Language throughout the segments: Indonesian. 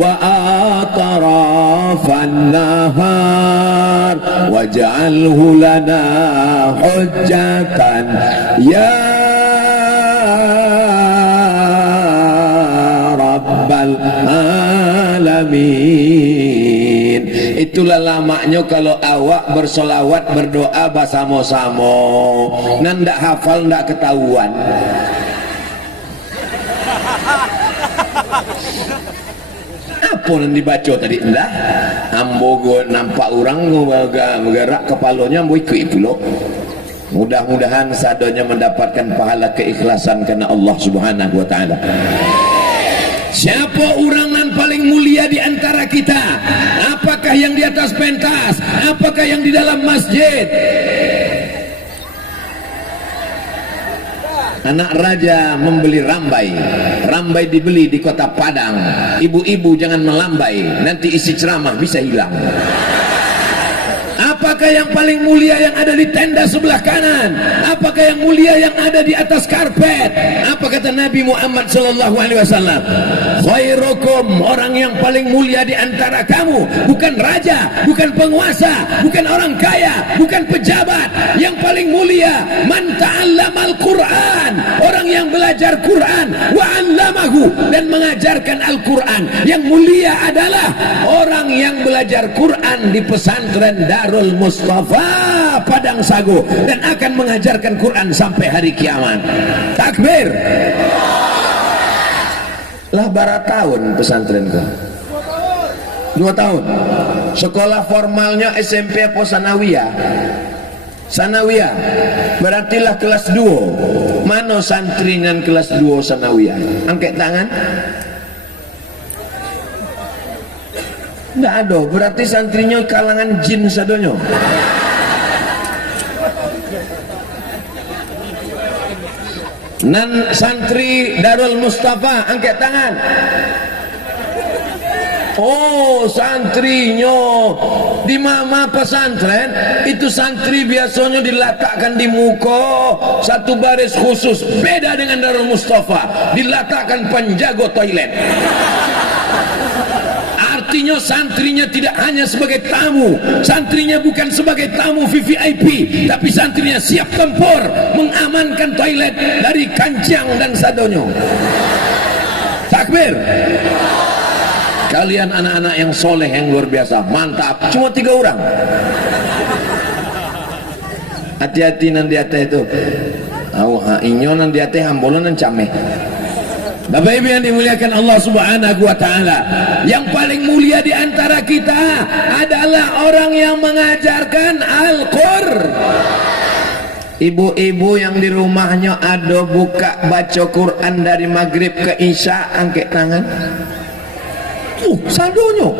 وأطراف النهار واجعله لنا حجة يا رب العالمين. Itulah lamanya kalau awak bersolawat berdoa bersama-sama. Ndak hafal ndak ketahuan. Apa yang dibaca tadi endah ambo go nampak orang bergerak kepalanya ambo ikut pula. Mudah-mudahan sadonya mendapatkan pahala keikhlasan karena Allah Subhanahu wa taala. Siapa orang yang paling mulia di antara kita? Apakah yang di atas pentas? Apakah yang di dalam masjid? Anak raja membeli rambai. Rambai dibeli di kota Padang. Ibu-ibu jangan melambai, nanti isi ceramah bisa hilang. Apakah yang paling mulia yang ada di tenda sebelah kanan? Apakah yang mulia yang ada di atas karpet? Apa kata Nabi Muhammad sallallahu alaihi wasallam? Khairukum, orang yang paling mulia di antara kamu bukan raja, bukan penguasa, bukan orang kaya, bukan pejabat. Yang paling mulia man ta'allamal Qur'an, orang yang belajar Quran wa 'allamahu dan mengajarkan Al-Qur'an. Yang mulia adalah orang yang belajar Quran di pesantren Darul Mustafa Padang Sago dan akan mengajarkan Quran sampai hari kiamat. Takbir. Lah bara tahun pesantren kau 2 tahun. Sekolah formalnya SMP apa sanawiyah? Sanawiyah berarti lah kelas 2. Mana santrinya kelas 2 sanawiyah? Angkat tangan. Nggak ada, berarti santrinya kalangan jin sadonyo. Nan santri Darul Mustafa angkat tangan. Oh, santrinya di mama pesantren itu santri biasanya diletakkan di muka satu baris khusus. Beda dengan Darul Mustafa, diletakkan penjaga toilet. Artinya santrinya tidak hanya sebagai tamu, santrinya bukan sebagai tamu VVIP, tapi santrinya siap tempur mengamankan toilet dari kancang dan sadonyo. Takbir. Kalian anak-anak yang soleh yang luar biasa, mantap. Cuma 3 orang. Hati-hati nanti atas itu. Inyo nanti atas hambolon dan cameh. Bapak Ibu yang dimuliakan Allah Subhanahu wa taala, yang paling mulia di antara kita adalah orang yang mengajarkan Al-Qur'an. Ibu-ibu yang di rumahnya ada buka baca Quran dari maghrib ke isya, angkat tangan. Sadonyo.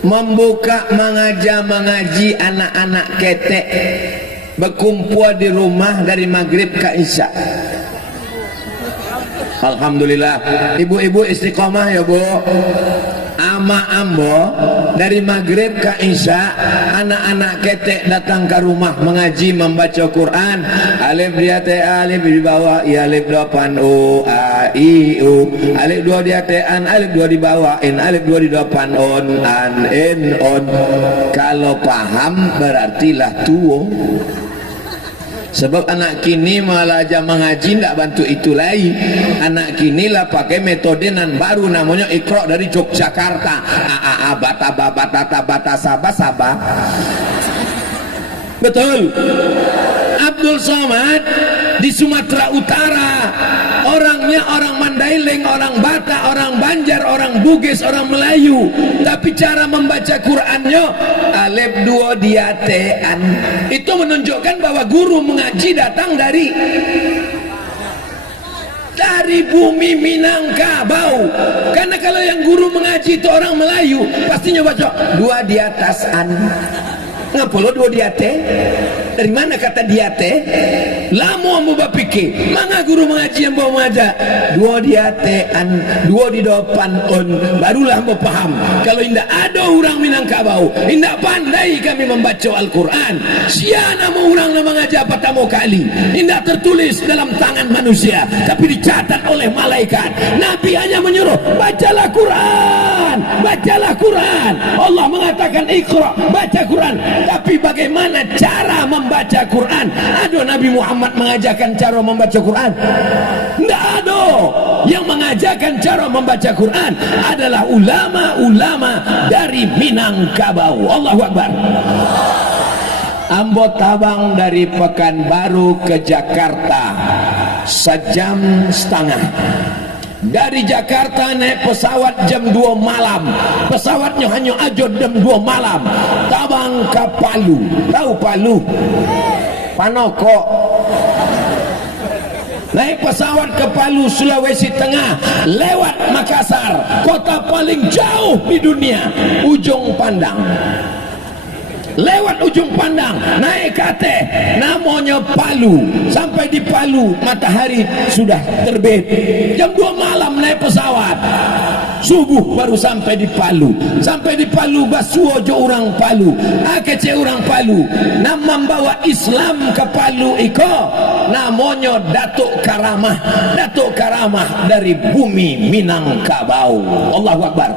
Membuka mengaji anak-anak ketek berkumpul di rumah dari maghrib ke isya. Alhamdulillah. Ibu-ibu istiqomah ya bu. Ama ambo dari maghrib ke isya anak-anak ketek datang ke rumah mengaji membaca Quran. Alif dia te alif di bawah, i alif 8 u a i u. Alif 2 dia te an, alif 2 di bawah, in alif 2 di depan on an in on. Kalau paham berarti lah tuo. Sebab anak kini malah aja mengaji tidak bantu itu lagi. Anak kini lah pakai metode nan baru namanya Iqra dari Yogyakarta. Bata bata bata sabah. Betul. Abdul Somad di Sumatera Utara, orangnya orang Mandailing, orang Batak, orang Banjar, orang Bugis, orang Melayu, tapi cara membaca Qurannya alif 2 diatean. Itu menunjukkan bahwa guru mengaji datang dari bumi Minangkabau. Karena kalau yang guru mengaji itu orang Melayu, pastinya baca 2 di atas an. ngapa lo dua diate? Dari mana kata diate? Lama mau bapike, manga guru mengaji yang bawa mengajar dua diate dua di depan barulah mau paham. Kalau indah ada orang Minangkabau, indah pandai kami membaca Al-Quran. Siana mau orang mengajar pertama kali, indah tertulis dalam tangan manusia, tapi dicatat oleh malaikat. Nabi hanya menyuruh bacalah Quran, bacalah Quran. Allah mengatakan Iqra, baca Quran. Tapi bagaimana cara membaca Quran? Ada Nabi Muhammad mengajarkan cara membaca Quran? Tidak ada. Yang mengajarkan cara membaca Quran adalah ulama-ulama dari Minangkabau. Allahu Akbar. Ambo tabang dari Pekanbaru ke Jakarta 1,5 jam. Dari Jakarta naik pesawat jam 2 malam. Pesawatnya hanya aja jam 2 malam. Tabang ke Palu. Tahu Palu? Panoko. Naik pesawat ke Palu, Sulawesi Tengah, lewat Makassar, kota paling jauh di dunia, ujung pandang. Lewat ujung pandang, naik kate, namanya Palu. Sampai di Palu, matahari sudah terbit. Jam 2 malam naik pesawat. Subuh baru sampai di Palu. Sampai di Palu, basuh jo orang Palu. Akece orang Palu. Nama membawa Islam ke Palu iko, namanya Datuk Karamah. Datuk Karamah dari bumi Minangkabau. Allahu Akbar.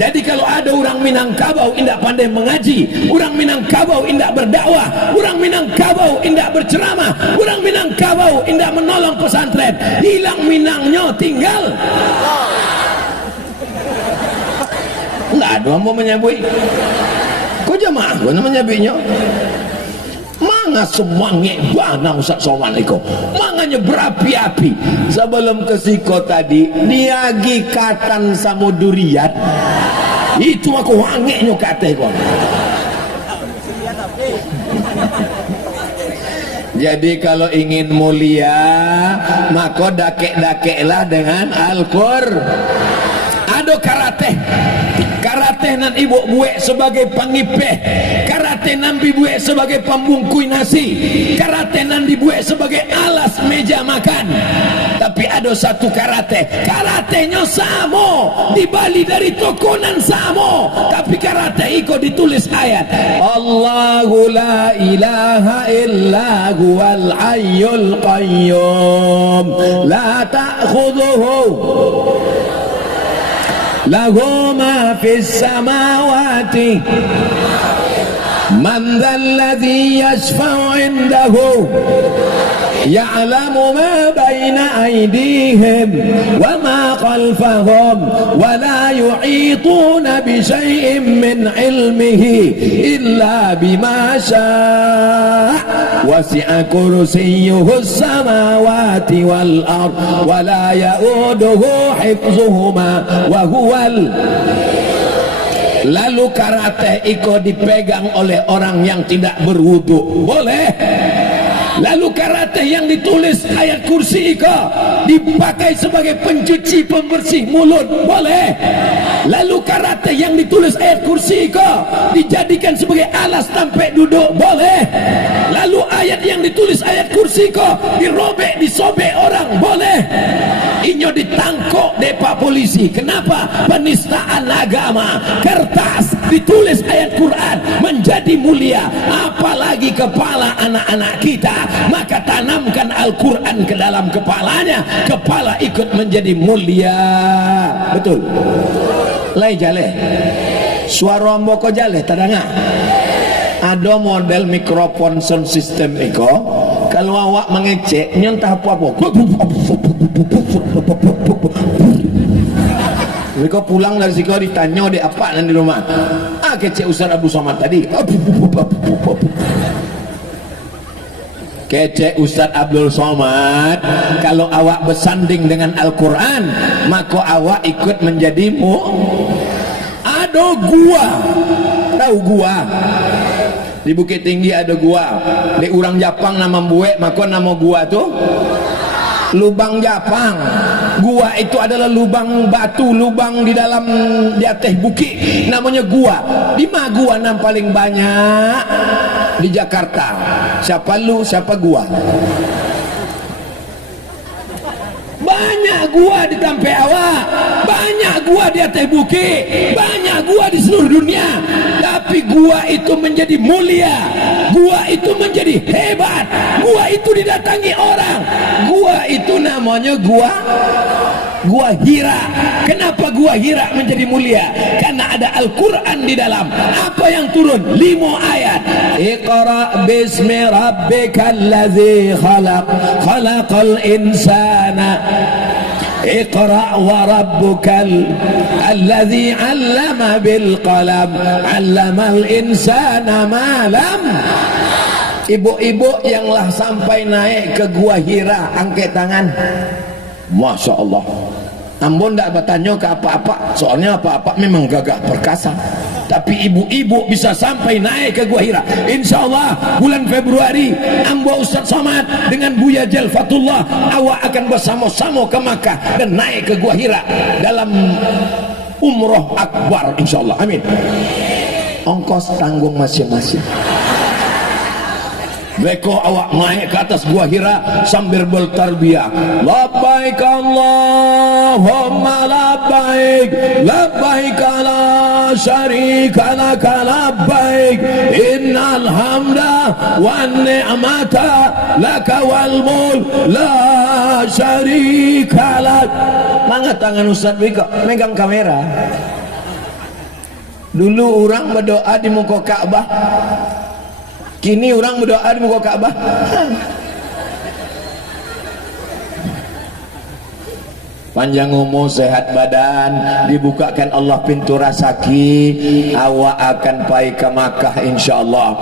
Jadi kalau ada orang Minangkabau indak pandai mengaji, orang Minangkabau indak berdakwah, orang Minangkabau indak berceramah, orang Minangkabau indak menolong pesantren, hilang Minangnya tinggal. Enggak ada yang mau menyabui. Kau jamaah kau menyabuinya. Manga semangat bana Ustaz Somad iko. Manganya berapi-api. Sebelum ke Siko tadi, diagi katan samuduriat. Itu aku wangeknya kata kau. Jadi kalau ingin mulia, maka dakek-dakeklah dengan Al-Qur'an. Ada karate. Karate nan ibu buek sebagai pangipeh, karate nan dibuek sebagai pembungkui nasi, karate nan dibuek sebagai alas meja makan. Tapi ada satu karate, karatenya samo, di Bali dari tokonan samo, tapi karate iko ditulis ayat Allahu la ilaha illa huwal hayyul qayyum la ta'khudhuhu lahu ma fis samawati man dzalladzi yashfa'u 'indahu ya'lamu ma baina aydihim wa ma khalfahum wa la yu'ituna bi syai'in min 'ilmihi illa bima syaa' wasi'a kursiyyuhu as-samawati wal ard wa la ya'uduhu hifdzuhuma wa huwal. Lalu karate iko dipegang oleh orang yang tidak berwudu, boleh? Lalu karate yang ditulis ayat kursi iko dipakai sebagai pencuci pembersih mulut, boleh? Lalu karate yang ditulis ayat kursi iko dijadikan sebagai alas tempat duduk, boleh? Lalu ayat yang ditulis ayat kursi iko dirobek, disobek orang, boleh? Inyo ditangkok depa polisi. Kenapa? Penistaan agama. Kertas ditulis ayat Quran menjadi mulia, apalagi kepala anak-anak kita. Maka tanamkan Al-Quran ke dalam kepalanya, kepala ikut menjadi mulia. Betul? Lai jale suara mboko jale tadanga. Ada model mikrofon sound system iko, kalau awak mengecek nyentah apa-apa mereka pulang dari situ ditanya di apa di rumah. Kecek Ustaz Abdul Somad tadi. Kecek Ustaz Abdul Somad, kalau awak bersanding dengan Al-Quran, maka awak ikut menjadi ada gua. Tahu gua? Di Bukit Tinggi ada gua. Di orang Jepang nama buek, maka nama gua tuh lubang Japang. Gua itu adalah lubang batu, lubang di dalam di atas bukit, namanya gua. Di mana gua yang paling banyak? Di Jakarta. Siapa lu, siapa gua? Banyak gua di Tampe Awak, banyak gua di atas bukit, banyak gua di seluruh dunia. Tapi gua itu menjadi mulia, gua itu menjadi hebat, gua itu didatangi orang. Gua itu namanya gua Hira. Kenapa gua Hira menjadi mulia? Karena ada Al-Quran di dalam. Apa yang turun? 5 ayat. Iqra bismi rabbikal ladzi khalaq, khalaqal insana. Iqra wa rabbukal alladzi 'allama bil qalam, 'allamal insana ma lam. Ibu-ibu yang lah sampai naik ke gua Hira, angkat tangan. Masya Allah. Ambon tidak bertanya ke apa-apa, soalnya apa-apa memang gagah perkasa. Tapi ibu-ibu bisa sampai naik ke gua Hira. Insya Allah bulan Februari, Ambo Ustaz Somad dengan Buya Jalfatullah, awak akan bersama-sama ke Makkah dan naik ke gua Hira dalam umroh akbar, insya Allah. Amin. Ongkos tanggung masing-masing. Beko awak naik ke atas gua Hira sambil bertarbiyah. Labbaik Allahumma labbaik, labbaik la syarika laka labbaik, innal hamda wan ni'mata laka wal mulk la syarika lak. Mangga tangan Ustaz Beko megang kamera. Dulu orang berdoa di muka Ka'bah, kini orang berdoa di muka Ka'bah. Panjang umur, sehat badan, dibukakan Allah pintu rezeki, awak akan pergi ke Makkah insyaallah.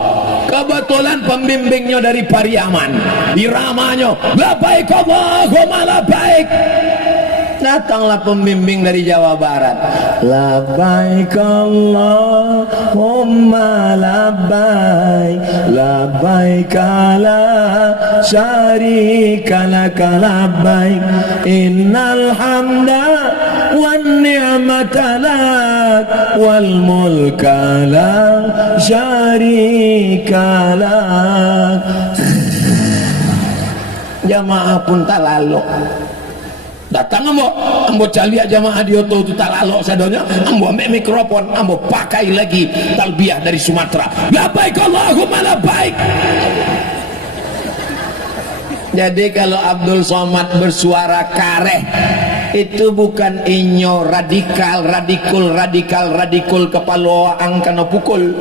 Kebetulan pembimbingnya dari Pariaman, iramanya labbaik Allahumma labbaik. Datanglah pembimbing dari Jawa Barat. Labbaik Allahumma labbaik, labbaik la syarika laka labbaik, innal hamda wan ni'mata lak wal mulka la syarika lak. Jamaah pun tak lalu. Datang ambo caliak jamaah di Oto itu tak lalu sadonya, ambo ambil mikrofon, ambo pakai lagi talbiyah dari Sumatera. Labbaik Allahumma labbaik. Jadi kalau Abdul Somad bersuara kareh, itu bukan inyo radikal kepala angkana pukul.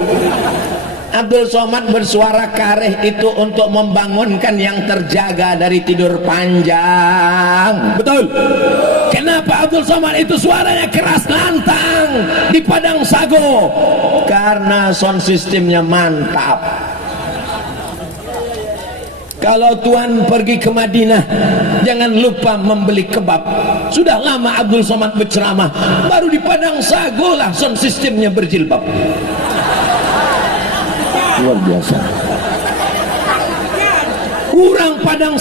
Abdul Somad bersuara kareh itu untuk membangunkan yang terjaga dari tidur panjang. Betul. Kenapa Abdul Somad itu suaranya keras lantang di Padang Sago? Karena sound systemnya mantap. Kalau tuan pergi ke Madinah, jangan lupa membeli kebab. Sudah lama Abdul Somad berceramah, baru di Padang Sago lah sound systemnya berjilbab. Luar biasa. Kurang Padang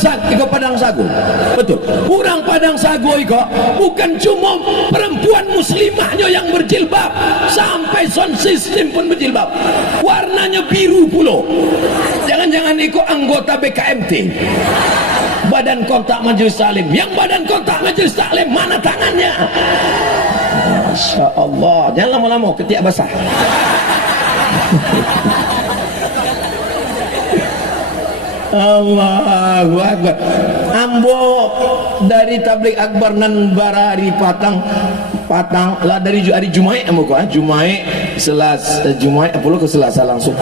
Sago, betul. Kurang Padang Sago iko bukan cuma perempuan muslimahnya yang berjilbab, sampai sound system pun berjilbab. Warnanya biru pulo. Jangan-jangan iko anggota BKMT, Badan Kontak Majelis Taklim. Yang Badan Kontak Majelis Taklim mana tangannya? Masya Allah. Jangan lama-lama ketiak basah. Allahu Akbar. Ambo dari tabligh akbar nan barari patang lah dari hari Jumaat ambo ko Jumaat Jumaat apa ke Selasa langsung.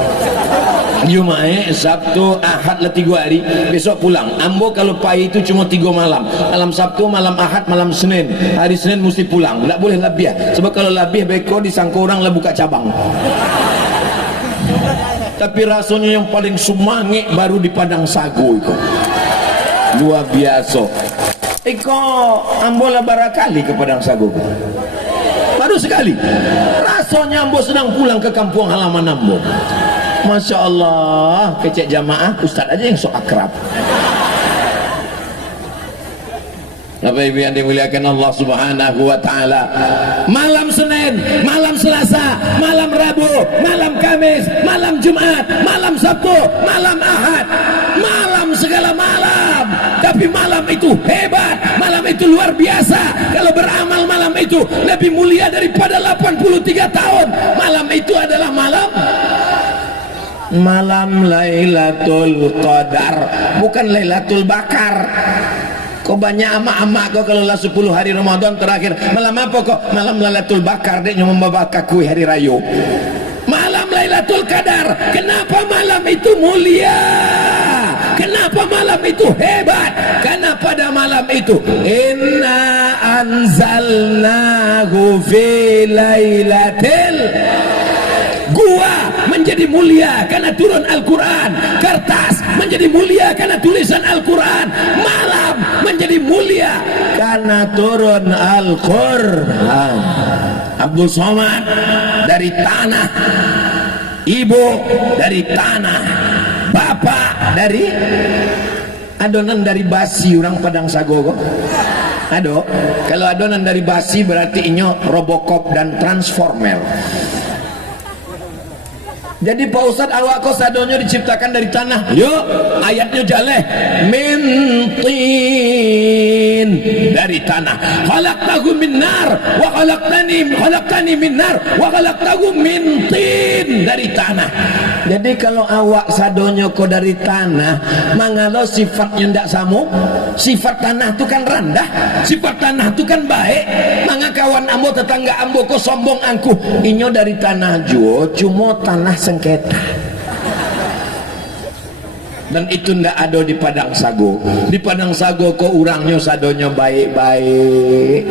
Jumaat, Sabtu, Ahad lah 3 hari. Besok pulang. Ambo kalau pai itu cuma 3 malam. Malam Sabtu, malam Ahad, malam Senin. Hari Senin mesti pulang. Tak boleh lebih. Sebab kalau lebih beko disangka orang lah buka cabang. Tapi rasanya yang paling semangat baru di Padang Sago itu. Luar biasa. Iko ambo lah barakali ke Padang Sago. Baru sekali. Rasanya ambo sedang pulang ke kampung halaman ambo. Masya Allah, kecek jamaah, ustaz aja yang sok akrab. Bapak Ibu yang dimuliakan Allah Subhanahu wa taala, malam Senin, malam Selasa, malam Rabu, malam Kamis, malam Jumat, malam Sabtu, malam Ahad, malam segala malam. Tapi malam itu hebat, malam itu luar biasa. Kalau beramal malam itu lebih mulia daripada 83 tahun. Malam itu adalah malam Lailatul Qadar, bukan Lailatul Bakar. Kok banyak amak-amak kok kalau lah 10 hari Ramadan terakhir malam apa kok? Malam Lailatul Bakar, dia cuma membakar kue hari raya. Malam Lailatul Qadar. Kenapa malam itu mulia? Kenapa malam itu hebat? Karena pada malam itu inna anzalnahu fi lailatil, gua menjadi mulia karena turun Al-Quran, kertas menjadi mulia karena tulisan Al-Quran, malam menjadi mulia karena turun Al-Quran. Abdul Somad dari tanah, ibu dari tanah, bapak dari adonan dari basi orang Padang Sagogo. Aduh, kalau adonan dari basi berarti inyo Robocop dan Transformer. Jadi Pak Ustadz awak kau sadonyo diciptakan dari tanah. Yuk ayatnya jaleh mintin, dari tanah. Khalaqtahu min nar wa khalaqtani min nar wa khalaqtahu min tin, dari tanah. Jadi kalau awak sadonyo kau dari tanah, mangalo sifatnya ndak samu. Sifat tanah itu kan rendah, sifat tanah itu kan baik. Manga kawan ambo tetangga ambo kau sombong angku. Inyo dari tanah jo, cuma tanah sengketa. Dan itu ndak ada di Padang Sago. Di Padang Sago kok orangnya sadonyo baik-baik.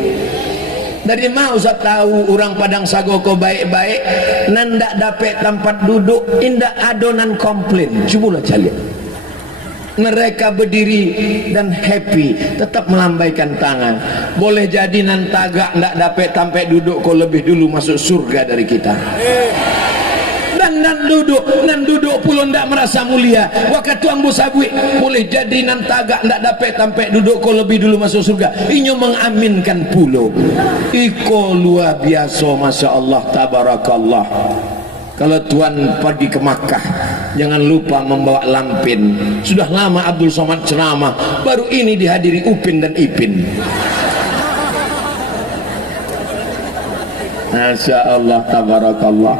Dari mana Ustaz tahu orang Padang Sago kok baik-baik? Nandak dapat tempat duduk, indak adonan komplain. Cubalah cari. Mereka berdiri dan happy, tetap melambaikan tangan. Boleh jadi nan tagak ndak dapat tempat duduk kok lebih dulu masuk surga dari kita. Dan nan duduk pula ndak merasa mulia. Waktu tuang busabui boleh jadi nan tagak ndak dapat tempat duduk kok lebih dulu masuk surga. Inyo mengaminkan pulo. Iko luar biasa, masya Allah, tabarakallah. Kalau tuan pergi ke Makkah, jangan lupa membawa lampin. Sudah lama Abdul Somad ceramah, baru ini dihadiri Upin dan Ipin. Masya Allah, tabarakallah.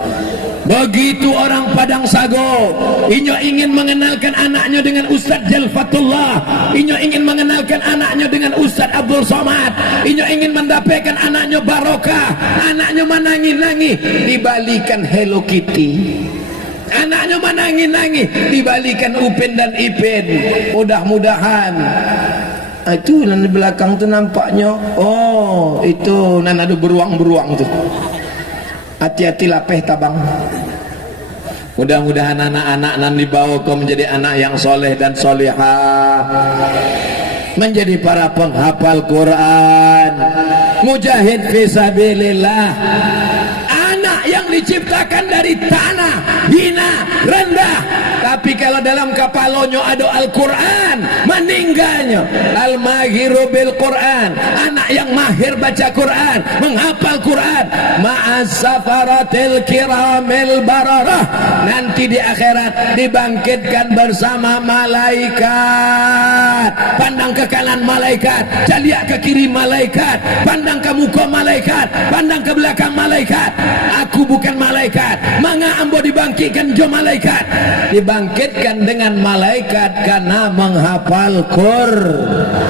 Begitu orang Padang Sago, inyo ingin mengenalkan anaknya dengan Ustadz Jalfatullah, inyo ingin mengenalkan anaknya dengan Ustadz Abdul Somad, inyo ingin mendapatkan anaknya barokah, anaknya menangi-nangi, dibalikan Hello Kitty. Anaknya menangi-nangi, dibalikan Upin dan Ipin. Mudah-mudahan itu di belakang tuh nampaknya, oh itu nan ada beruang-beruang tuh. Hati-hati lapeh tabang. Mudah-mudahan anak-anak nan dibawa kau menjadi anak yang soleh dan solehah, menjadi para penghafal Quran, mujahid fisabilillah, anak yang diciptakan dari tanah, hina, rendah. Tapi kalau dalam kapalonyo ada Al-Quran, meninggalnya al-mahiru bil Quran, anak yang mahir baca Quran, menghafal Quran, ma'as-safaratil kiramil bararah, nanti di akhirat dibangkitkan bersama malaikat. Pandang ke kanan malaikat, jaliak ke kiri malaikat, pandang ke muka malaikat, pandang ke belakang malaikat. Aku bukan malaikat, manga ambo dibangkitkan jo malaikat, dibangkitkan dengan malaikat karena menghafal Quran.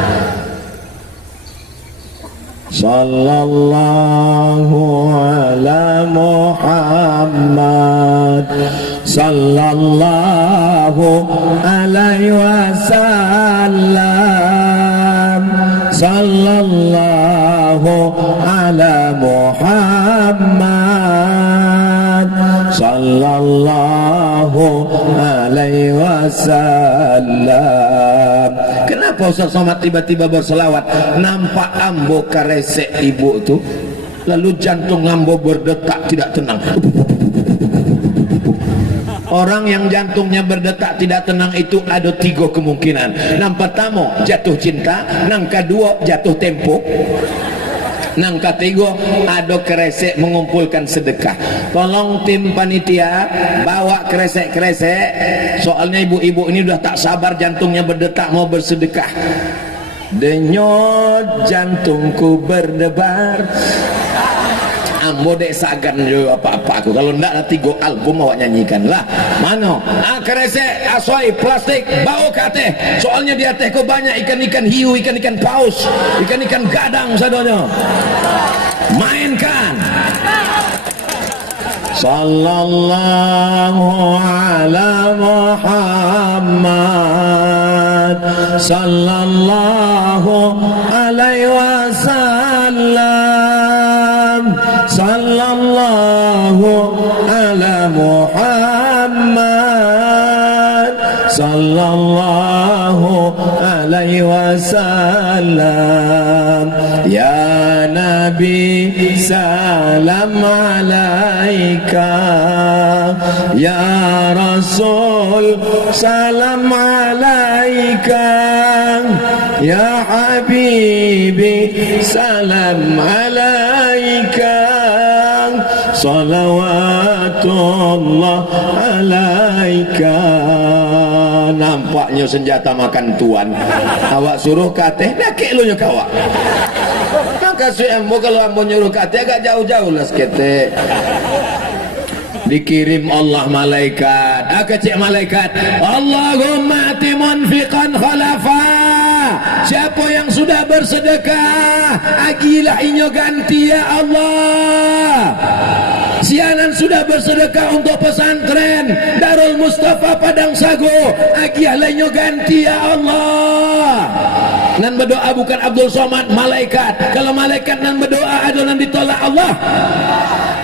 Sallallahu ala Muhammad, sallallahu alaihi wasallam, sallallahu ala Muhammad, sallallahu alaihi wasallam. Kenapa Ustaz Somad tiba-tiba berselawat? Nampak ambo karesek ibu tuh, lalu jantung ambo berdetak tidak tenang. Orang yang jantungnya berdetak tidak tenang itu ada 3 kemungkinan. Yang pertama jatuh cinta, yang kedua jatuh tempo, yang ketiga ada kresek mengumpulkan sedekah. Tolong tim panitia bawa kresek-kresek, soalnya ibu-ibu ini udah tak sabar jantungnya berdetak mau bersedekah. Denyut jantungku berdebar, ambo dek sagan juga apa-apa aku. Kalau ndak nanti go album awak nyanyikan lah. Mano? Kresek, aswai, plastik, bawa ke ateh. Soalnya di ateh kau banyak ikan-ikan hiu, ikan-ikan paus, ikan-ikan gadang sadonya. Mainkan. Sallallahu ala Muhammad, sallallahu alaihi wasallam, sallallahu ala Muhammad, sallallahu alaihi wasallam. Ya Nabi salam alaika, ya Rasul salam alaika, ya Habibi salam alaika, salawatullah alaika. Nampaknya senjata makan tuan. Awak suruh kateh, nakik lu nyok awak. Maka ambo kalau ambo nyuruh kateh agak jauh-jauh lah sekete. Dikirim Allah malaikat, cek malaikat, Allahumma ati munfiqan khalafa. Siapa yang sudah bersedekah, agilah inyo ganti ya Allah. Sianan sudah bersedekah untuk pesantren Darul Mustafa Padang Sago, agilah inyo ganti ya Allah. Nan berdoa bukan Abdul Somad, malaikat. Kalau malaikat nan berdoa ada nan ditolak Allah.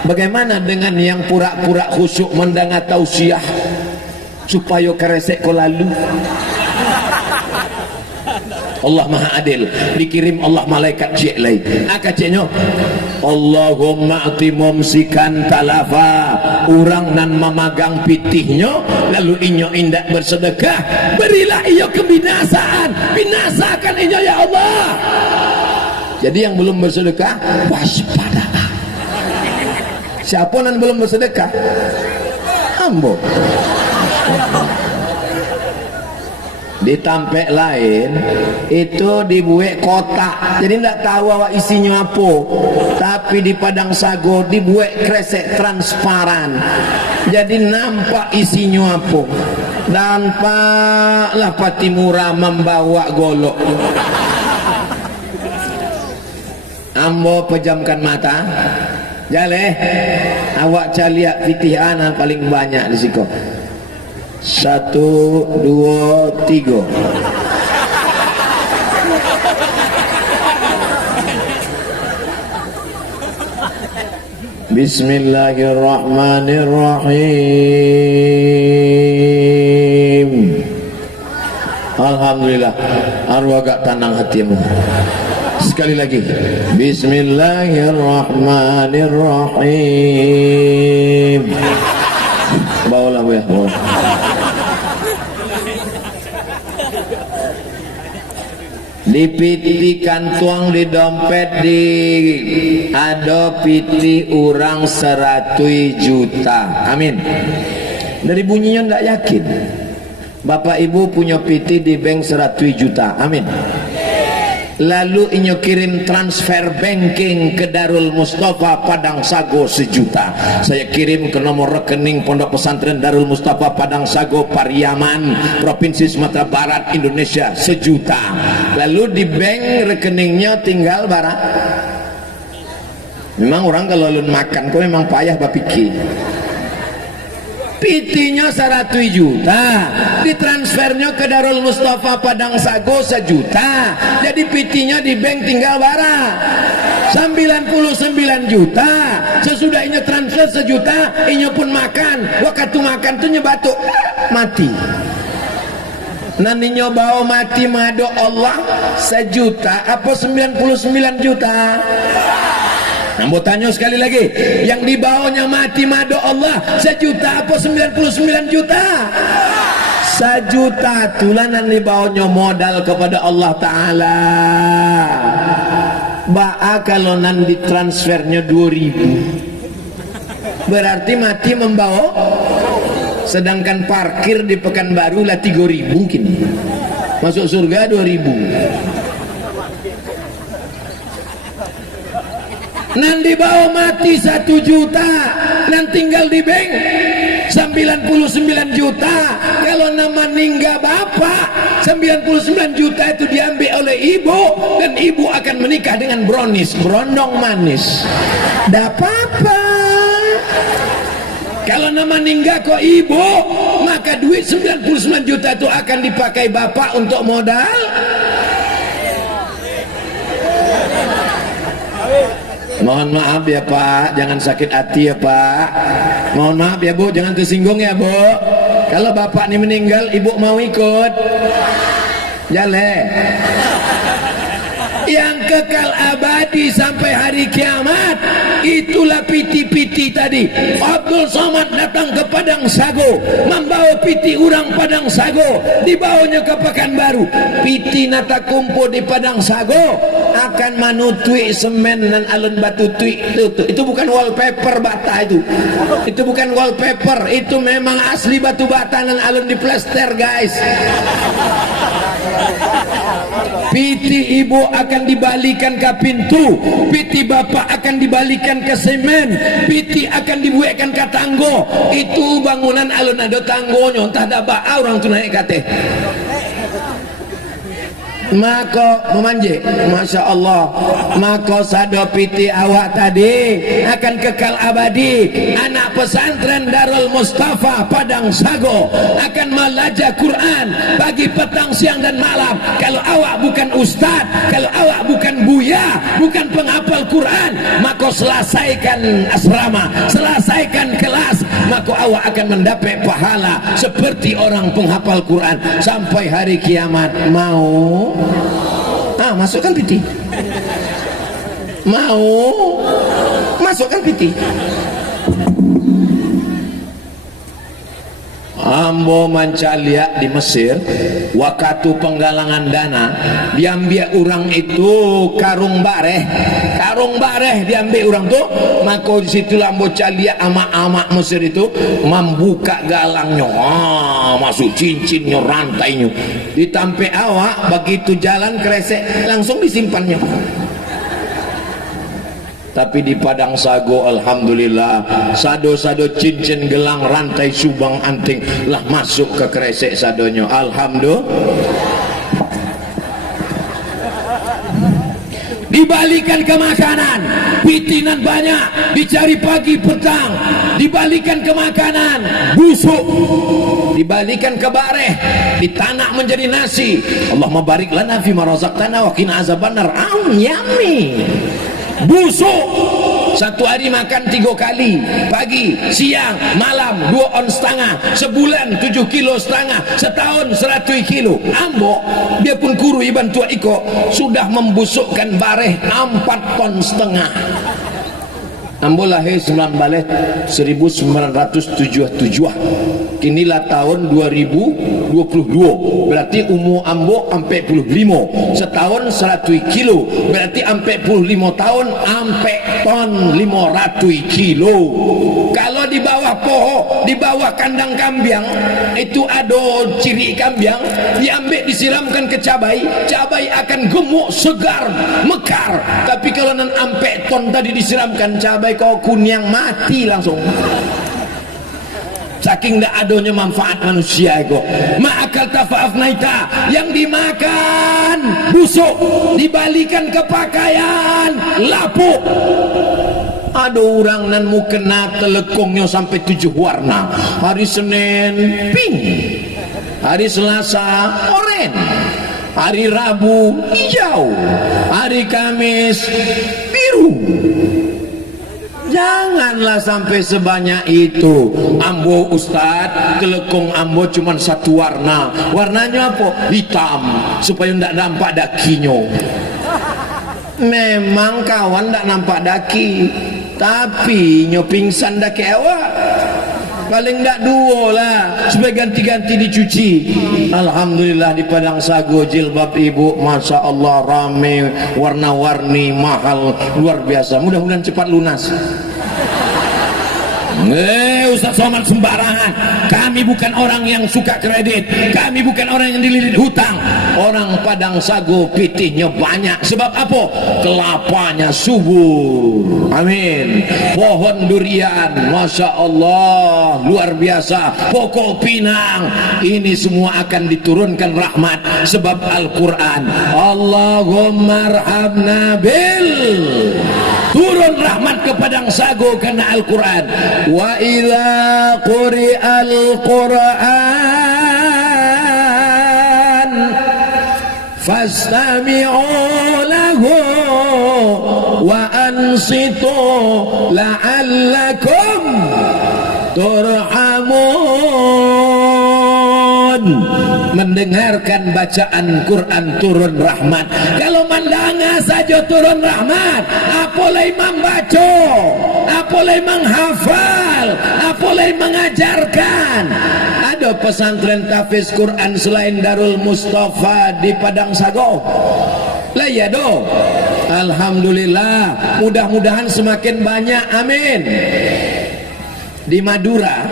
Bagaimana dengan yang pura-pura khusyuk mendengar tausiah supaya keresek ko lalu? Allah Maha Adil, dikirim Allah malaikat cek lain. Ceknya Allahumma ati mumsikan talafa, orang nan memagang pitihnya lalu inyo indak bersedekah, berilah iyo kebinasaan, binasakan inyo ya Allah. Jadi yang belum bersedekah waspada. Siapa nan belum bersedekah? Ambo. Di tampek lain itu dibuat kotak, jadi tidak tahu awak isinya apa. Tapi di Padang Sago dibuat kresek transparan, jadi nampak isinya apa. Dan paklah Patimura membawa golok. Ambo pejamkan mata. Jale, awak caliak fitih anak paling banyak di siko. 1, 2, 3. Bismillahirrahmanirrahim. Alhamdulillah, arwah agak tenang hatimu. Sekali lagi, Bismillahirrahmanirrahim. Bawalah bu ya, bawa. Di piti kantuang, di dompet, di ada piti urang 100 juta. Amin. Dari bunyinya ndak yakin. Bapak ibu punya piti di bank 100 juta. Amin. Lalu inyo kirim transfer banking ke Darul Mustafa Padang Sago 1 juta. Saya kirim ke nomor rekening Pondok Pesantren Darul Mustafa Padang Sago Pariaman, Provinsi Sumatera Barat, Indonesia 1 juta. Lalu di bank rekeningnya tinggal bara. Memang orang kalau lun makan kok memang payah bapiki. Pitinya 100 juta, ditransfernya ke Darul Mustafa Padang Sago 1 juta. Jadi pitinya di bank tinggal bara 99 juta. Sesudah inyo transfer 1 juta, inyo pun makan. Waktu makan tuh nyebatuk mati. Nanti bawa mati mado Allah 1 juta apa 99 juta? Ambo tanya sekali lagi, yang dibawanya mati mado Allah 1 juta apa 99 juta? 1 juta. Tulanan dibawanya modal kepada Allah Ta'ala. Ba'a kalau nan ditransfernya 2000, berarti mati membawa. Sedangkan parkir di Pekanbaru lah 3000 mungkin. Masuk surga 2000. Nan dibawa mati 1 juta, nan tinggal di bank 99 juta. Kalau nama ninggal bapak 99 juta itu diambil oleh ibu, dan ibu akan menikah dengan brownies, berondong manis. Dah apa-apa. Kalau nama ninggal kok ibu, maka duit 99 juta itu akan dipakai bapak untuk modal. Mohon maaf ya Pak, jangan sakit hati ya Pak. Mohon maaf ya Bu, jangan tersinggung ya Bu. Kalau bapak ini meninggal, ibu mau ikut? Jale. Yang kekal abadi sampai hari kiamat, itulah piti-piti tadi. Abdul Somad datang ke Padang Sago, membawa piti urang Padang Sago, dibawanya ke Pekanbaru. Piti nata kumpul di Padang Sago akan manutui semen dan alun batu tui. Itu bukan wallpaper bata itu. Itu bukan wallpaper, itu memang asli batu bata dan alun diplester guys. Piti ibu akan dibalikan ke pintu, piti bapak akan dibalikan ke semen, piti akan dibuatkan ke tanggo. Itu bangunan alun ada tanggonya, entah ada bak orang tu naik kate. Maka memanje, Masya Allah, maka sado piti awak tadi akan kekal abadi. Anak pesantren Darul Mustafa Padang Sago akan belajar Quran pagi, petang, siang dan malam. Kalau awak bukan ustaz, kalau awak bukan buya, bukan penghafal Quran, maka selesaikan asrama, selesaikan kelas, maka awak akan mendapat pahala seperti orang penghafal Quran sampai hari kiamat. Mau? Masukkan piti. Mau? Masukkan piti. Ambo mancalia di Mesir, waktu penggalangan dana, diambil orang itu karung bareh diambil orang tu. Maka disitulah ambo calia amak-amak Mesir itu membuka galangnya, masuk cincinnya, rantainya, ditampe awak. Begitu jalan kresek langsung disimpannya. Tapi di Padang Sago alhamdulillah, sado-sado cincin, gelang, rantai, subang, anting lah masuk ke kresek sadonya. Alhamdulillah. Dibalikan ke makanan, pitinan banyak, dicari pagi petang, dibalikan ke makanan, busuk, dibalikan ke bareh, ditanak menjadi nasi. Allahumma barik lana fi ma razaqtana wa qina azabannar. Yummy. Busuk. Satu hari makan 3 kali, pagi, siang, malam, 2 ons setengah, sebulan 7,5 kilo, setahun 100 kilo. Ambo biarpun kuru iban tua iko sudah membusukkan bareh 4,5 ton. Ambo lahir 1977. Kinilah tahun 2022, berarti umur ambo 45. Setahun 100 kilo, berarti 45 tahun ampe ton 500 kilo. Kalau di bawah poho, di bawah kandang kambiang, itu ada ciri kambiang, diambil disiramkan ke cabai, cabai akan gemuk, segar, mekar. Tapi kalau nan ampe ton tadi disiramkan cabai, kau kunyang mati langsung. Saking dak adanya manfaat manusia itu. Ma'akal tafa'af naita, yang dimakan busuk, dibalikan ke pakaian lapuk. Ada orang nan mu kena telekongnya sampai 7 warna. Hari Senin pink, hari Selasa oranye, hari Rabu hijau, hari Kamis biru. Janganlah sampai sebanyak itu. Ambo Ustad, telekong ambo cuma 1 warna. Warnanya apa? Hitam, supaya tidak nampak dakinya. Memang kawan tak nampak daki, tapi nyo pingsan daki awak. Paling tak dua lah, supaya ganti-ganti dicuci. Alhamdulillah di Padang Sago jilbab ibu, masya Allah rame, warna-warni, mahal, luar biasa. Mudah-mudahan cepat lunas. Ustaz Somad sembarangan. Kami bukan orang yang suka kredit, kami bukan orang yang dililit hutang. Orang Padang Sago pitihnya banyak. Sebab apa? Kelapanya subur. Amin. Pohon durian, masya Allah, luar biasa. Pokok pinang, ini semua akan diturunkan rahmat sebab Al-Quran. Allahumma arhamna bil, turun rahmat ke Padang Sago karena Al-Quran. Wa idza quri'al Qur'an fastami'u lahu wa ansitu la'allakum turhamun. Mendengarkan bacaan Quran turun rahmat. Kalau mandanga saja turun rahmat, apalagi membaca, apalagi menghafal, apalagi mengajarkan. Ada pesantren tahfiz Quran selain Darul Mustafa di Padang Sago? Lah ya do. Alhamdulillah, mudah-mudahan semakin banyak, amin. Di Madura,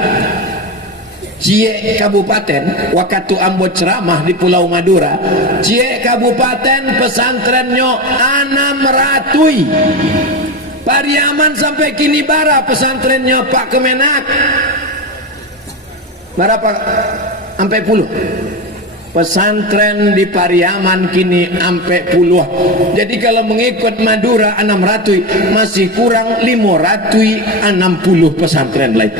Cie Kabupaten, waktu ambo ceramah di Pulau Madura, Cie Kabupaten pesantrennya 600. Pariaman sampai kini bara pesantrennya Pak Kemenak. Berapa? Sampai puluh. Pesantren di Pariaman kini sampai puluh. Jadi kalau mengikut Madura 600, masih kurang 560 pesantren lain.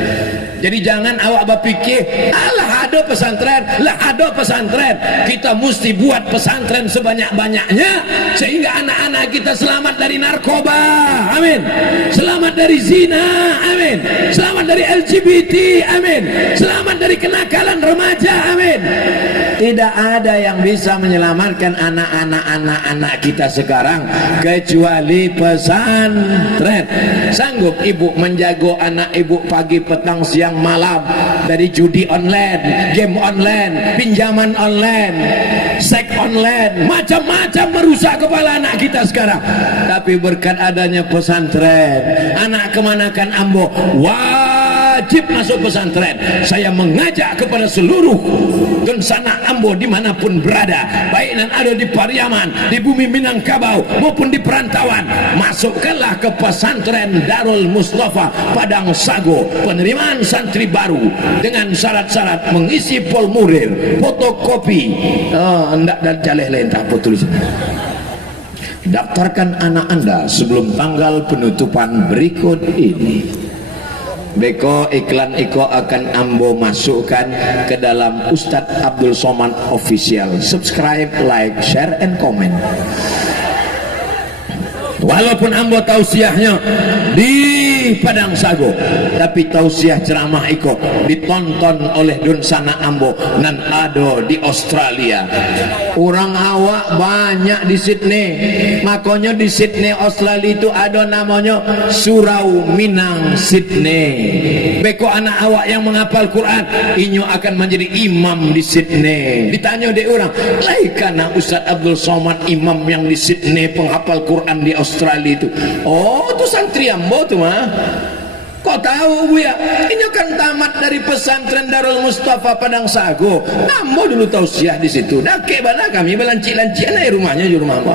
Jadi jangan awak berpikir alah ada pesantren, lah ada pesantren. Kita mesti buat pesantren sebanyak-banyaknya sehingga anak-anak kita selamat dari narkoba, amin. Selamat dari zina, amin. Selamat dari LGBT, amin. Selamat dari kenakalan remaja, amin. Tidak ada yang bisa menyelamatkan anak-anak kita sekarang kecuali pesantren. Sanggup ibu menjaga anak ibu pagi, petang, siang, malam dari judi online, game online, pinjaman online, seks online, macam-macam merusak kepala anak kita sekarang. Tapi berkat adanya pesantren, anak kemanakan ambo wajib masuk pesantren. Saya mengajak kepada seluruh sanak ambo dimanapun berada, baik yang ada di Pariaman, di bumi Minangkabau maupun di perantauan, masukkanlah ke pesantren Darul Mustafa Padang Sago. Penerimaan santri baru dengan syarat-syarat mengisi formulir, fotokopi, hendak dan jaleh lain tak apa tulisan. Daftarkan anak Anda sebelum tanggal penutupan berikut ini. Beko iklan iko akan ambo masukkan ke dalam Ustadz Abdul Somad Official. Subscribe, like, share, and comment. Walaupun ambo tausiahnya di Padang Sago, tapi tausiah ceramah iko ditonton oleh dunsana ambo nan ada di Australia. Orang awak banyak di Sydney, makanya di Sydney Australia itu ada namanya Surau Minang Sydney. Beko anak awak yang menghafal Quran, inyo akan menjadi imam di Sydney. Ditanya deh orang, laikana Ustadz Abdul Somad imam yang di Sydney penghafal Quran di Australia itu. Oh, itu santri ambo tuh mah. Kok tahu bu ya? Ini kan tamat dari pesantren Darul Mustafa Padang Sago. Ambo dulu tausiah di situ. Dake bana kami belanci-lancian aja rumahnya di rumah ambo.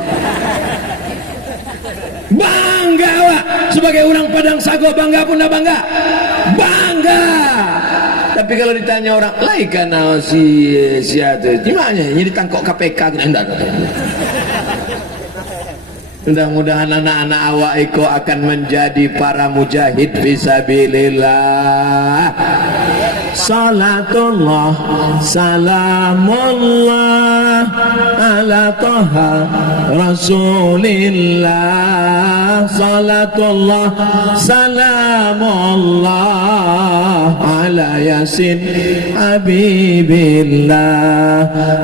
Bangga wak sebagai orang Padang Sago, bangga pun dah bangga. Bangga. Tapi kalau ditanya orang, lain karena si itu, gimana? Ini ditangkap KPK enggak kata. Mudah-mudahan anak-anak awak iko akan menjadi para mujahid fisabilillah. Salatullah salamullah ala taha rasulillah. Salatullah salamullah ala yasin habibillah.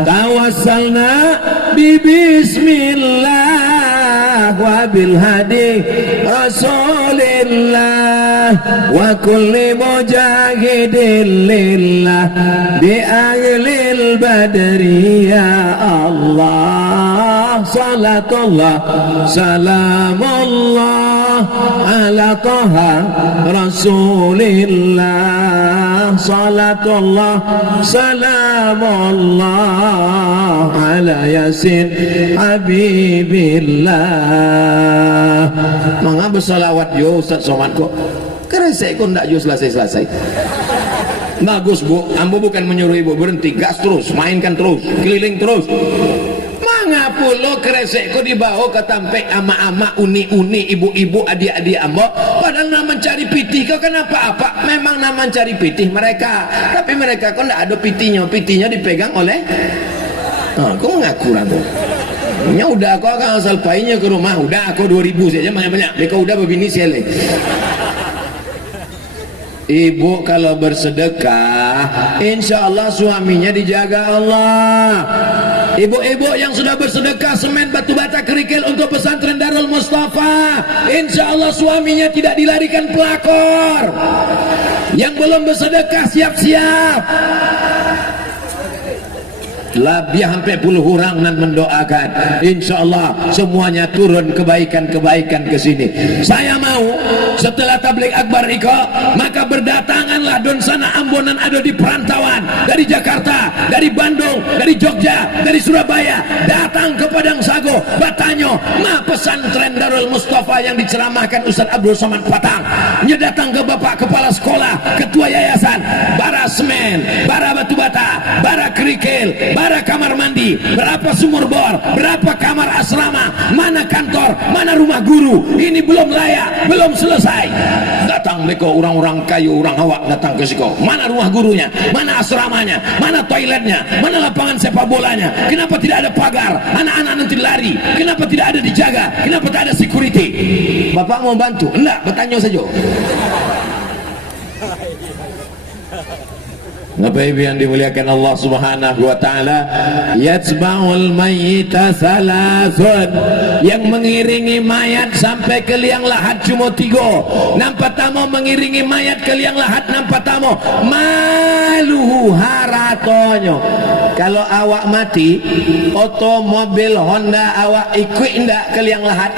Tawassalna bi bismillah وبالهدي رسول الله وكل مجاهد لله بأهل البدر يا الله صلاة الله سلام الله على طه رسول الله صلاة الله سلام الله على ياسين حبيب الله. Mangga bersalawat yo Ustaz Somad kok keresek kok ndak yo selesai-selesai. Bagus Bu, ambo bukan menyuruh ibu berhenti, gas terus, mainkan terus, keliling terus. Mangapulo kresek kok dibawa ke tampek ama-ama, uni-uni, ibu-ibu, adik-adik ambo, padahal nama mencari pitih kau kenapa apa? Memang nama mencari pitih mereka, tapi mereka kok ndak ada pitihnya dipegang oleh kau mengaku ragu. Ya udah kau akan asal painya ke rumah, udah aku 2000 saja banyak-banyak, mereka udah begini sele. Ibu kalau bersedekah, insya Allah suaminya dijaga Allah. Ibu-ibu yang sudah bersedekah semen, batu bata, kerikil untuk pesantren Darul Mustafa, insya Allah suaminya tidak dilarikan pelakor. Yang belum bersedekah siap-siap. Lebih hampir puluh orang dan mendoakan, insya Allah semuanya turun kebaikan-kebaikan ke sini. Saya mau setelah tabligh akbar iko, maka berdatanganlah don sana ambonan ada di perantauan, dari Jakarta, dari Bandung, dari Jogja, dari Surabaya, datang ke Padang Sago, Batanyo, pesantren Darul Mustafa yang diceramahkan Ustaz Abdul Somad Patang. Datang ke Bapak Kepala Sekolah, Ketua Yayasan, bara semen, bara batu bata, bara kerikil, bara kamar mandi, berapa sumur bor, berapa kamar asrama, mana kantor, mana rumah guru, ini belum layak, belum selesai. Datang mereka orang-orang kayu, orang awak datang ke siko, mana rumah gurunya, mana asramanya, mana toiletnya, mana lapangan sepak bolanya, kenapa tidak ada pagar, anak-anak nanti lari, kenapa tidak ada dijaga, kenapa tidak ada security. Bapak mau bantu? Enggak, bertanya saja. Bapak Ibu yang dimuliakan Allah Subhanahu wa taala, yatsba'ul mayyita salasun, yang mengiringi mayat sampai ke liang lahat cuma 3. Nampak tamu mengiringi mayat ke liang lahat, nampak tamu maluhu haratonyo. Kalau awak mati, otomobil Honda awak ikut ndak ke liang lahat?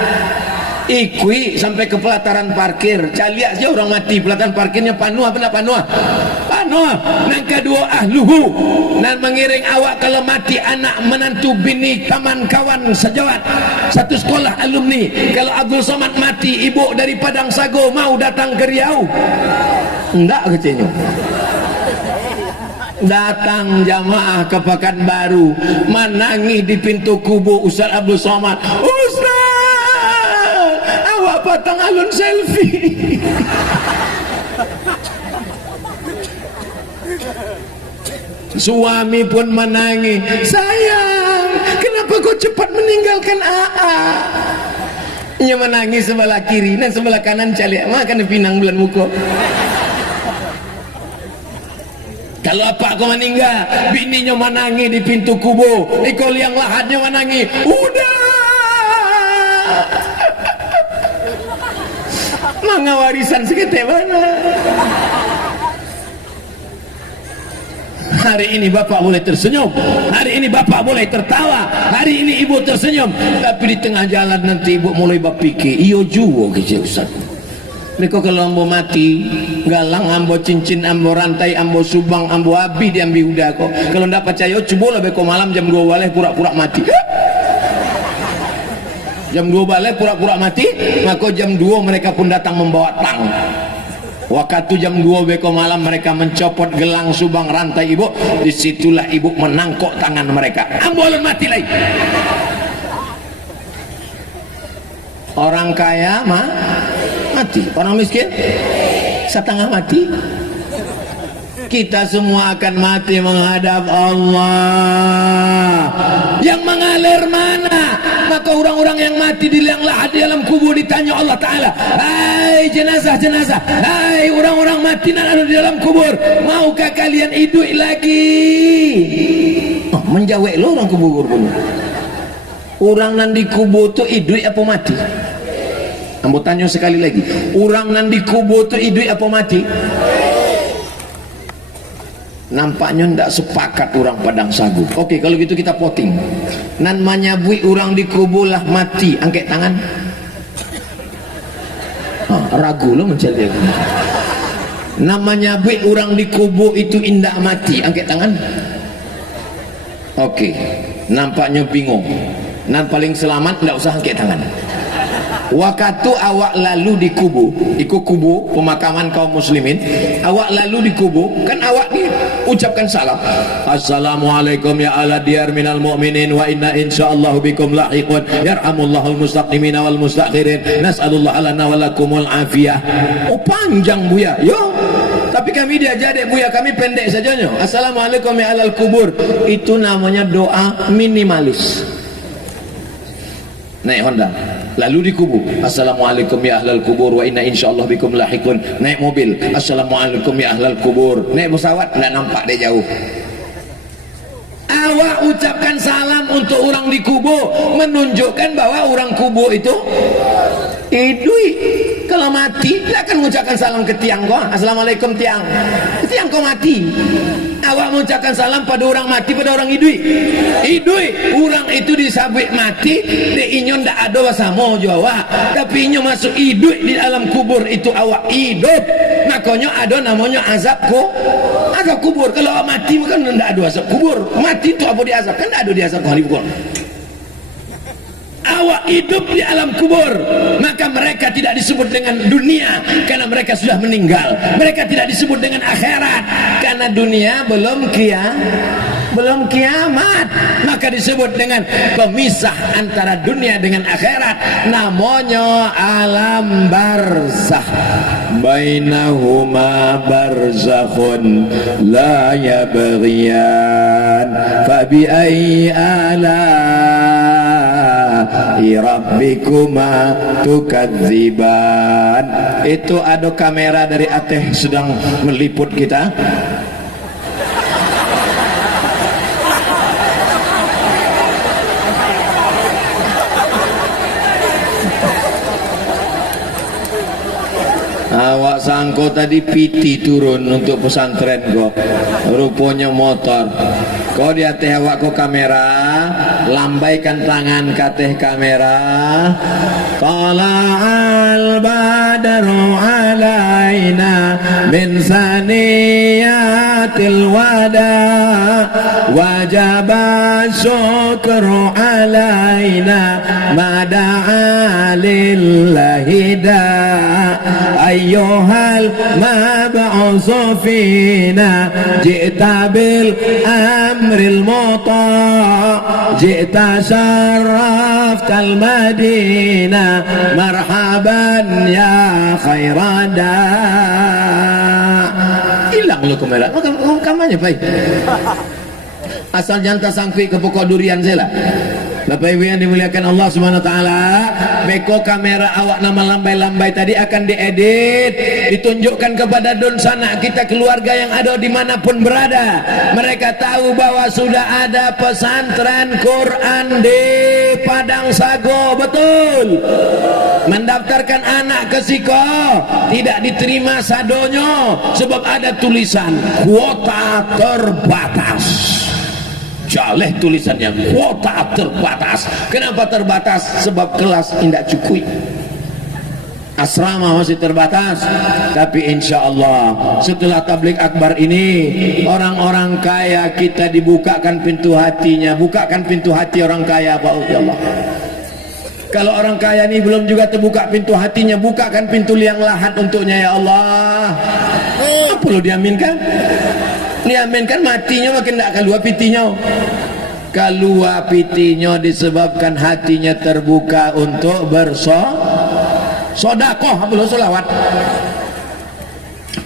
Ikui sampai ke pelataran parkir. Caliak saja orang mati, pelataran parkirnya panuh apa nak panuh? Panuh. Yang kedua ahluhu, dan mengiring awak kalau mati anak, menantu, bini, kawan kawan sejawat satu sekolah, alumni. Kalau Abdul Somad mati, ibu dari Padang Sago mau datang ke Riau? Enggak kecilnya. Datang jamaah ke Pekanbaru, menangis di pintu kubur Ustaz Abdul Somad. Ustaz, awak patang alun selfie. Suami pun menangis, sayang, kenapa kau cepat meninggalkan AA? Ia menangis sebelah kiri dan sebelah kanan calik, makan pinang bulan muka. Kalau apa aku meninggal, bininya menangis di pintu kubur, ikol yang lahatnya menangis, udah manga warisan seketek mana. Hari ini bapak boleh tersenyum, hari ini bapak boleh tertawa, hari ini ibu tersenyum, tapi di tengah jalan nanti ibu mulai berpikir, iyo juga kecil Ustaz. Mereka kalau ambo mati, galang ambo cincin, ambo rantai, ambo subang, ambo abi diambil udah kok. Kalau ndak percaya, coba lah beko malam jam 2 balik pura-pura mati. Jam 2 balik pura-pura mati, maka jam 2 mereka pun datang membawa tang. Waktu jam 2 beko malam mereka mencopot gelang, subang, rantai ibu, disitulah ibu menangkok tangan mereka. Ambo mati lagi. Orang kaya mati, orang miskin setengah mati. Kita semua akan mati menghadap Allah. Yang mengalir mana? Maka orang-orang yang mati di liang lahat di dalam kubur ditanya Allah Ta'ala, hai jenazah-jenazah, hai orang-orang mati yang ada di dalam kubur, maukah kalian hidup lagi? Menjawab lo orang kubur punya. Orang nan dikubur tu hidup apa mati? Ambo tanya sekali lagi, orang nan dikubur tu hidup apa mati? Nampaknya ndak sepakat orang Padang Sagu. Oke, kalau gitu kita voting. Nan menyabui orang dikubur lah mati, angkat tangan. Ragu lo mencari aku. Namanya bui orang dikubur itu indah mati, angkat tangan. Oke, nampaknya bingung. Nan paling selamat tidak usah angkat tangan. Waktu awak lalu dikubur, ikut kubur pemakaman kaum muslimin, awak lalu dikubur, kan awak ni ucapkan salam. Assalamualaikum ya ala diyar minal mu'minin wa inna insyaallahu bikum lahiqun yarhamullahul mustaqdimin wal mustakhirin nas'alullah lana wa lakumul afiyah. Oh panjang Buya, yo. Tapi kami diajar dek Buya, kami pendek sajanya. Assalamualaikum ya alal kubur, itu namanya doa minimalis. Naik Honda lalu dikubur, assalamualaikum ya ahlal kubur wa inna insyaallah bikum lahiqun. Naik mobil, assalamualaikum ya ahlal kubur. Naik pesawat, tidak nampak dia jauh. Awak ucapkan salam untuk orang dikubur, menunjukkan bahwa orang kubur itu hidup. Kalau mati, dia akan mengucapkan salam ke tiang kau. Assalamualaikum tiang. Tiang kau mati. Awak mengucapkan salam pada orang mati, pada orang hidup. Hidup. Orang itu disabit mati, dia inyon tak ada sama jawab. Tapi inyon masuk hidup di dalam kubur itu awak hidup. Makanya ada namanya azab azab kubur. Kalau awak mati bukan tidak ada azab kubur. Mati itu apa diazab? Kan tidak ada diazab hari kubur. Awak hidup di alam kubur, maka mereka tidak disebut dengan dunia karena mereka sudah meninggal. Mereka tidak disebut dengan akhirat karena dunia belum kiamat, maka disebut dengan pemisah antara dunia dengan akhirat, namanya alam barzakh. Bainahuma barzakhun la yabghiyan fabi ayyi ala rabbikuma tukadziban. Itu ada kamera dari Ateh sedang meliput kita. Awak sangko tadi piti turun untuk pesantren kok, rupanya motor. Kau di atas awak ko kamera, lambaikan tangan kateh kamera. Tala'al badru alaina min saniyatil wada wajaba syukru alaina mada'a lillahi da ayyuhal mab'usu fina ji'ta bil amril muta' ji'ta syarraftal madinah marhaban ya khairada. Hilang lo kamera, kamarnya baik. Asal jangan sangkui ke pokok durian saya lah. Bapak Ibu yang dimuliakan Allah Subhanahu wa taala, beko kamera awak nama lambai-lambai tadi akan diedit, ditunjukkan kepada don sanak kita, keluarga yang ada dimanapun berada. Mereka tahu bahwa sudah ada pesantren Quran di Padang Sago, betul. Mendaftarkan anak ke Siko tidak diterima sadonyo sebab ada tulisan kuota terbatas. Jaleh tulisannya kuota terbatas. Kenapa terbatas? Sebab kelas tidak cukup, asrama masih terbatas. Tapi insya Allah setelah tablik akbar ini, orang-orang kaya kita dibukakan pintu hatinya. Bukakan pintu hati orang kaya, Pak Allah. Kalau orang kaya ini belum juga terbuka pintu hatinya, bukakan pintu liang lahat untuknya ya Allah. Apa perlu diaminkan? Diaminkan matinya makin tidak keluar pitinya. Keluar pitinya disebabkan hatinya terbuka untuk bersodakoh, belum solawat.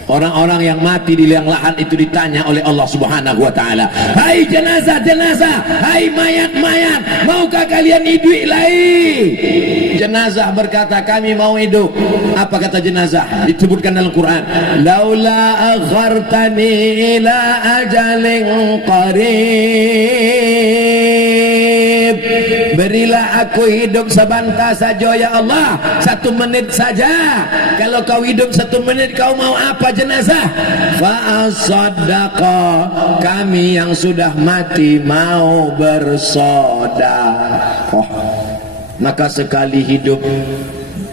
Orang-orang yang mati di liang lahat itu ditanya oleh Allah Subhanahu wa taala, "Hai jenazah, jenazah, hai mayat-mayat, maukah kalian hidup lagi?" Jenazah berkata, "Kami mau hidup." Apa kata jenazah? Disebutkan dalam Quran, "Laula akhartani ila ajalin qarib berilah aku hidup sebentar saja ya Allah, 1 menit saja. Kalau kau hidup 1 menit, kau mau apa jenazah? Fa'asaddaqa, kami yang sudah mati mau bersedekah. Maka sekali hidup,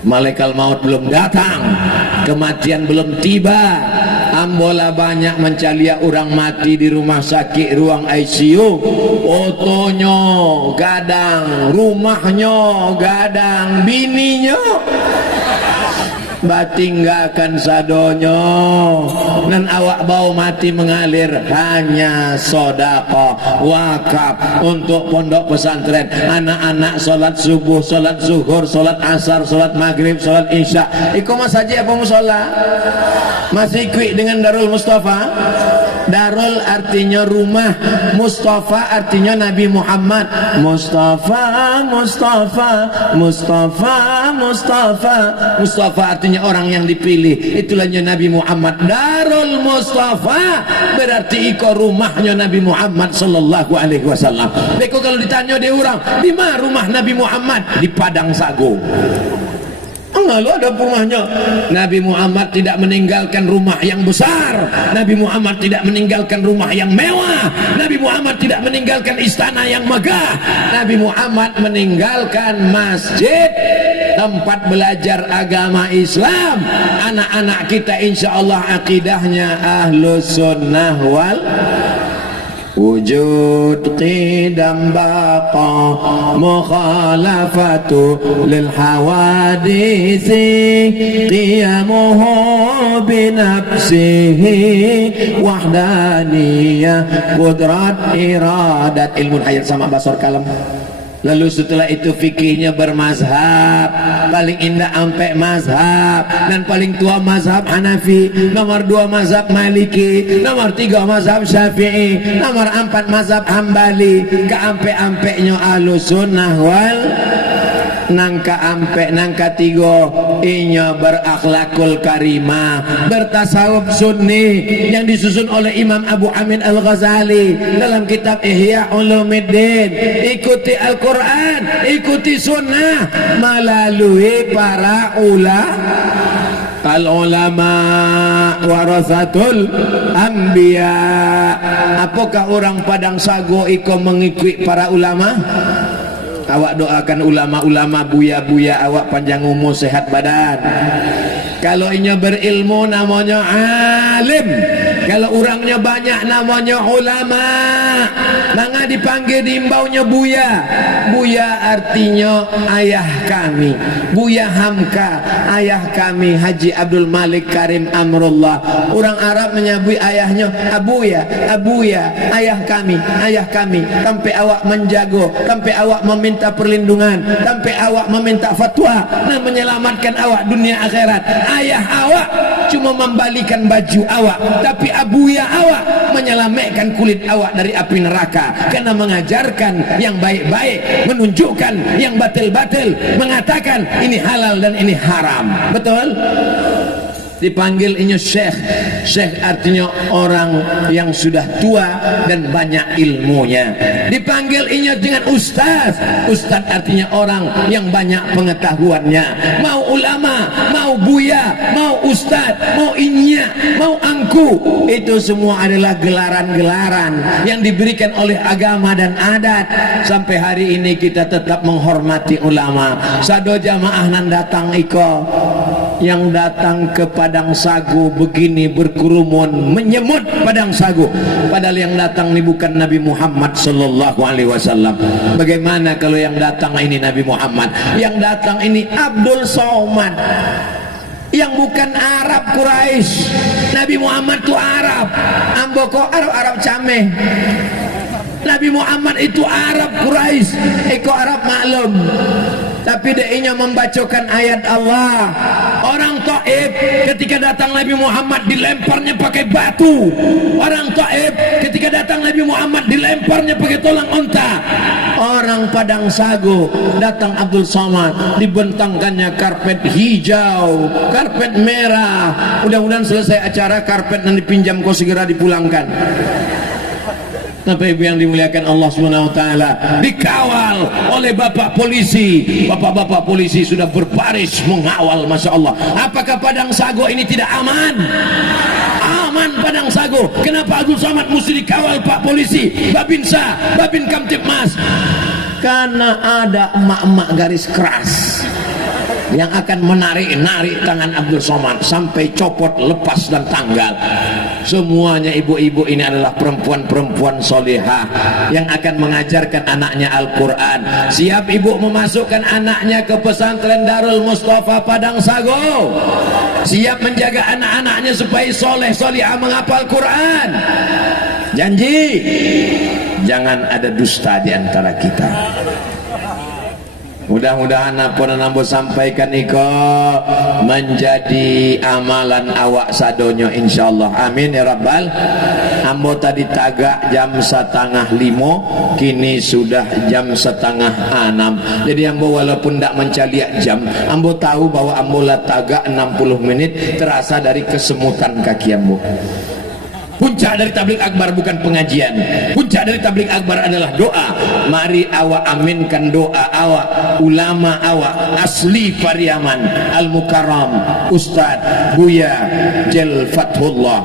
malaikat maut belum datang, kematian belum tiba, ambola banyak mencalia orang mati di rumah sakit, ruang ICU, otonya gadang, rumahnya gadang, bininya batinggakan sadonyo, dan awak bau mati mengalir hanya sedekah wakaf untuk pondok pesantren. Anak-anak sholat subuh, sholat zuhur, sholat asar, sholat maghrib, sholat isya, iku mas haji apa musola? Masih ikut dengan Darul Mustafa? Darul artinya rumah, Mustafa artinya Nabi Muhammad. Mustafa, Mustafa, Mustafa, Mustafa, Mustafa artinya orang yang dipilih, itulahnya Nabi Muhammad. Darul Mustafa berarti iko rumahnya Nabi Muhammad sallallahu alaihi wasallam. Beko kalau ditanya dia orang, di mana rumah Nabi Muhammad? Di Padang Sago. Lalu ada rumahnya. Nabi Muhammad tidak meninggalkan rumah yang besar, Nabi Muhammad tidak meninggalkan rumah yang mewah, Nabi Muhammad tidak meninggalkan istana yang megah. Nabi Muhammad meninggalkan masjid, tempat belajar agama Islam. Anak-anak kita insya Allah akidahnya Ahlus Sunnah wal wujud qidam baqa mukhalafatu lil hawadisi qiyamuhu binafsihi wahdaniyah qudrat iradat. Ilmu hayat sama basor kalam. Lalu setelah itu fikihnya bermazhab, paling indah ampe mazhab, dan paling tua mazhab Hanafi, nomor 2 mazhab Maliki, nomor 3 mazhab Syafi'i, nomor 4 mazhab Hambali. Keampe-ampeknya Ahlus Sunnah wal nangka ampe nangka 3 inya berakhlakul karimah, bertasawuf sunni yang disusun oleh Imam Abu Hamid Al-Ghazali dalam kitab Ihya Ulumuddin. Ikuti Al-Quran, ikuti sunnah melalui para al-ulama warasatul anbiya. Apakah orang Padang Sago iko mengikuti para ulama? Awak doakan ulama-ulama, buya-buya awak panjang umur, sehat badan. Kalau inya berilmu namanya alim, kalau orangnya banyak namanya ulama. Maka dipanggil diimbaunya buya. Buya artinya ayah kami, Buya Hamka, ayah kami Haji Abdul Malik Karim Amrullah. Orang Arab menyebut ayahnya abuya, abuya, ayah kami, ayah kami. Sampai awak menjago, sampai awak meminta perlindungan, sampai awak meminta fatwa dan menyelamatkan awak dunia akhirat. Ayah awak cuma membalikan baju awak, tapi abuya awak menyelamatkan kulit awak dari api neraka, karena mengajarkan yang baik-baik, menunjukkan yang batil-batil, mengatakan ini halal dan ini haram. Betul? Dipanggil ini syekh. Syekh artinya orang yang sudah tua dan banyak ilmunya. Dipanggil ini dengan ustaz. Ustaz artinya orang yang banyak pengetahuannya. Mau ulama, mau buya, mau ustaz, mau inya, mau angku, itu semua adalah gelaran-gelaran yang diberikan oleh agama dan adat. Sampai hari ini kita tetap menghormati ulama. Sado jamaah nan datang iko, yang datang ke Padang Sagu begini berkerumun menyemut Padang Sagu, padahal yang datang ini bukan Nabi Muhammad sallallahu alaihi wasallam. Bagaimana kalau yang datang ini Nabi Muhammad? Yang datang ini Abdul Somad, yang bukan Arab Quraisy. Nabi Muhammad itu Arab, amboko Arab cameh. Nabi Muhammad itu Arab Quraisy, eko Arab maklum. Tapi dia membacakan ayat Allah. Orang Taif ketika datang Nabi Muhammad dilemparnya pakai batu. Orang Taif ketika datang Nabi Muhammad dilemparnya pakai tulang unta. Orang Padang Sagu datang Abdul Somad dibentangkannya karpet hijau, karpet merah. Mudah-mudahan selesai acara karpet dan dipinjam kau segera dipulangkan. Bapak Ibu yang dimuliakan Allah Subhanahu wa taala, dikawal oleh bapak polisi. Bapak-bapak polisi sudah berbaris mengawal, Masya Allah. Apakah Padang Sago ini tidak aman? Aman Padang Sago. Kenapa Abdul Somad mesti dikawal Pak Polisi, Babinsa, Babin Kamtipmas? Karena ada emak-emak garis keras yang akan menarik tangan Abdul Somad sampai copot, lepas dan tanggal. Semuanya ibu-ibu ini adalah perempuan-perempuan solehah yang akan mengajarkan anaknya Al-Quran. Siap ibu memasukkan anaknya ke pesantren Darul Mustafa Padang Sago? Siap menjaga anak-anaknya supaya soleh solehah menghafal Quran? Janji jangan ada dusta di antara kita. Mudah-mudahan apa yang ambo sampaikan iko menjadi amalan awak sadonyo insyaallah. Amin ya rabbal. Ambo tadi tagak jam 4:30, kini sudah jam 5:30. Jadi ambo walaupun tidak mencaliak jam, ambo tahu bahwa ambo lah tagak 60 menit terasa dari kesemutan kaki ambo. Puncak dari tablik akbar bukan pengajian. Puncak dari tablik akbar adalah doa. Mari awak aminkan doa awak, ulama awak asli Pariaman Al-Mukarram Ustaz Buya Jel Fathullah.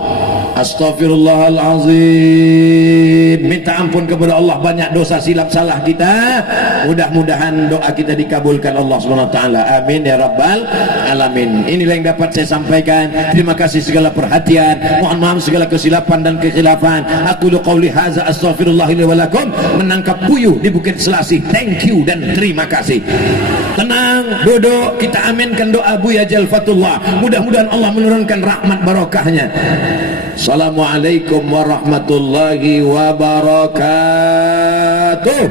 Astaghfirullahalazim. Minta ampun kepada Allah banyak dosa silap salah kita. Mudah-mudahan doa kita dikabulkan Allah Subhanahu wa taala. Amin ya rabbal alamin. Inilah yang dapat saya sampaikan. Terima kasih segala perhatian. Mohon maaf segala kesilapan dan kekhilafan. Aku qauli hadza astaghfirullah li wa lakum. Menangkap puyuh di Bukit Selasih. Thank you dan terima kasih. Tenang, duduk, kita aminkan doa Buya Jal Fatullah. Mudah-mudahan Allah menurunkan rahmat barokahnya. Assalamualaikum warahmatullahi wabarakatuh.